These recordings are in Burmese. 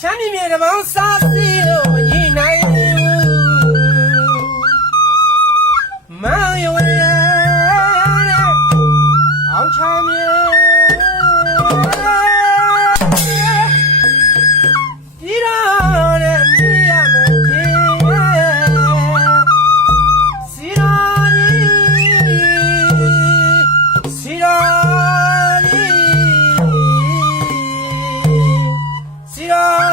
ချမ်းမြေမြေတပေါင်းစားစီလို့မညီနိုင်ဘူးမောင်ရွယ်အောင်ချမ်းမြေဒီတော့တဲ့မြည်ရမယ်စီရောစီရောစီရော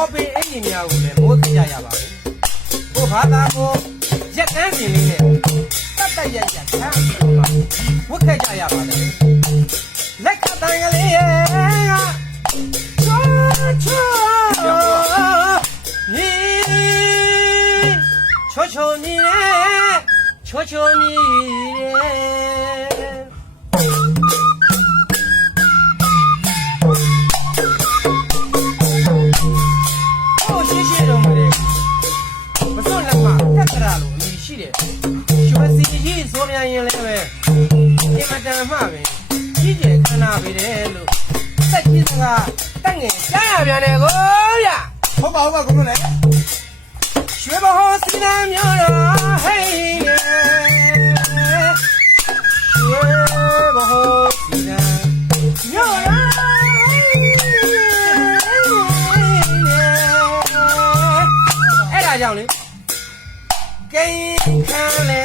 ဘောပင်အင်ဂျင်များကိုလည်းမိုးခကြရပါဘူး။ကိုဘာသာကိုရက်တန်းပြင်လေးနဲ့တတ်ရက်ချမ်းပြီးမှဝတ်ခကြရပါမယ်။လက်ခတန်ကလေးရဲ့ချောနီချောနီနဲ့ချောနီဆိုရရင်လည်းပဲဒီမတန်မှပဲကြီးကျယ်ခဏပေးတယ်လို့စက်ကြီးစ ကတက်ငယ်ကြားရပြန်တယ်ကိုဗျ ဟုတ်ပါကိုတို့လည်း ရွှေဘဟောစီနံမျိုးတော်ဟေးရွှေဘဟောစီနံမျိုးတော်အဲ့ဒါကြောင့်လေကိန်းခံလဲ